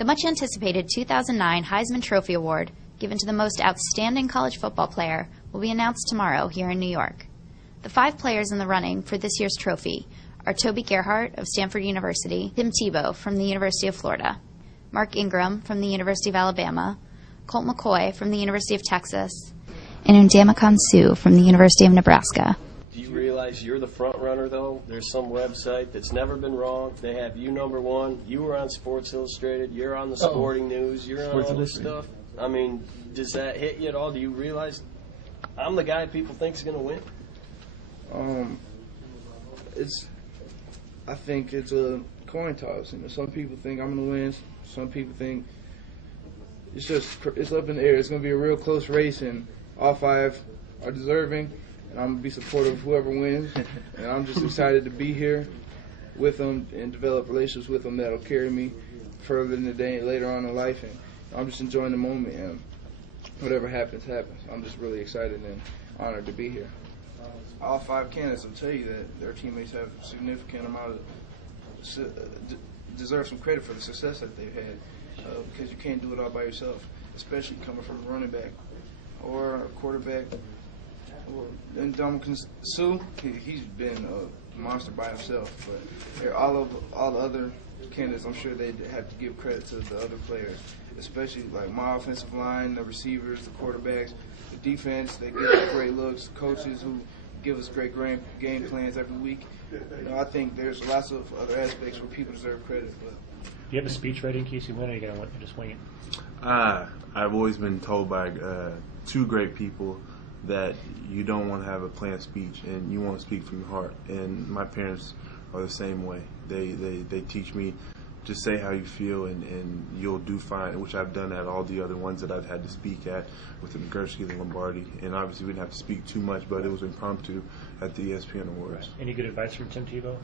The much-anticipated 2009 Heisman Trophy Award, given to the most outstanding college football player, will be announced tomorrow here in New York. The 5 players in the running for this year's trophy are Toby Gerhart of Stanford University, Tim Tebow from the University of Florida, Mark Ingram from the University of Alabama, Colt McCoy from the University of Texas, and Ndamukong Suh from the University of Nebraska. Do you realize you're the front runner, though? There's some website that's never been wrong. They have you number 1. You were on Sports Illustrated. You're on the Sporting News. You're on all this stuff. I mean, does that hit you at all? Do you realize I'm the guy people think is going to win? I think it's a coin toss. Some people think I'm going to win. Some people think it's up in the air. It's going to be a real close race, and all 5 are deserving. And I'm going to be supportive of whoever wins. And I'm just excited to be here with them and develop relationships with them that'll carry me further in the day and later on in life. And I'm just enjoying the moment, and whatever happens, happens. I'm just really excited and honored to be here. All 5 candidates will tell you that their teammates have a significant amount of deserve some credit for the success that they've had, because you can't do it all by yourself, especially coming from a running back or a quarterback. And Ndamukong Suh, he's been a monster by himself. But all the other candidates, I'm sure they have to give credit to the other players, especially like my offensive line, the receivers, the quarterbacks, the defense. They give us great looks. Coaches who give us great game plans every week. I think there's lots of other aspects where people deserve credit. But do you have a speech ready in case you win, or are you going to just wing it? I've always been told by 2 great people that you don't want to have a planned speech and you want to speak from the heart. And my parents are the same way. They teach me just say how you feel and you'll do fine, which I've done at all the other ones that I've had to speak at with the McGursky, the Lombardi. And obviously we didn't have to speak too much, but it was impromptu at the ESPN Awards. Any good advice from Tim Tebow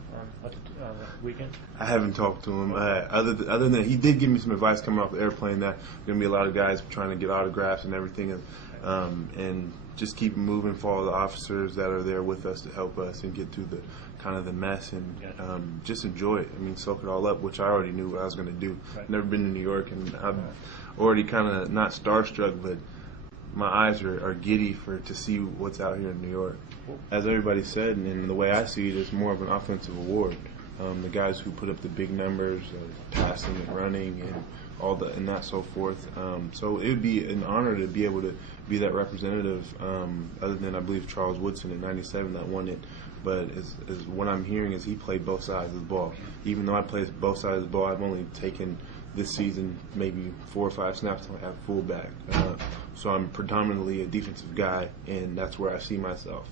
on the weekend? I haven't talked to him. Other than he did give me some advice coming off the airplane that there's going to be a lot of guys trying to get autographs and everything. And just keep it moving, follow the officers that are there with us to help us and get through the kind of the mess and just enjoy it. I mean, soak it all up, which I already knew what I was going to do. Right. Never been to New York, and I'm already kind of not starstruck, but my eyes are giddy to see what's out here in New York. As everybody said, and the way I see it, it's more of an offensive award. The guys who put up the big numbers, passing and running, and all and that so forth. So it would be an honor to be able to be that representative. Other than I believe Charles Woodson in '97 that won it, but as what I'm hearing is he played both sides of the ball. Even though I played both sides of the ball, I've only taken this season maybe 4 or 5 snaps until I have fullback. So I'm predominantly a defensive guy, and that's where I see myself.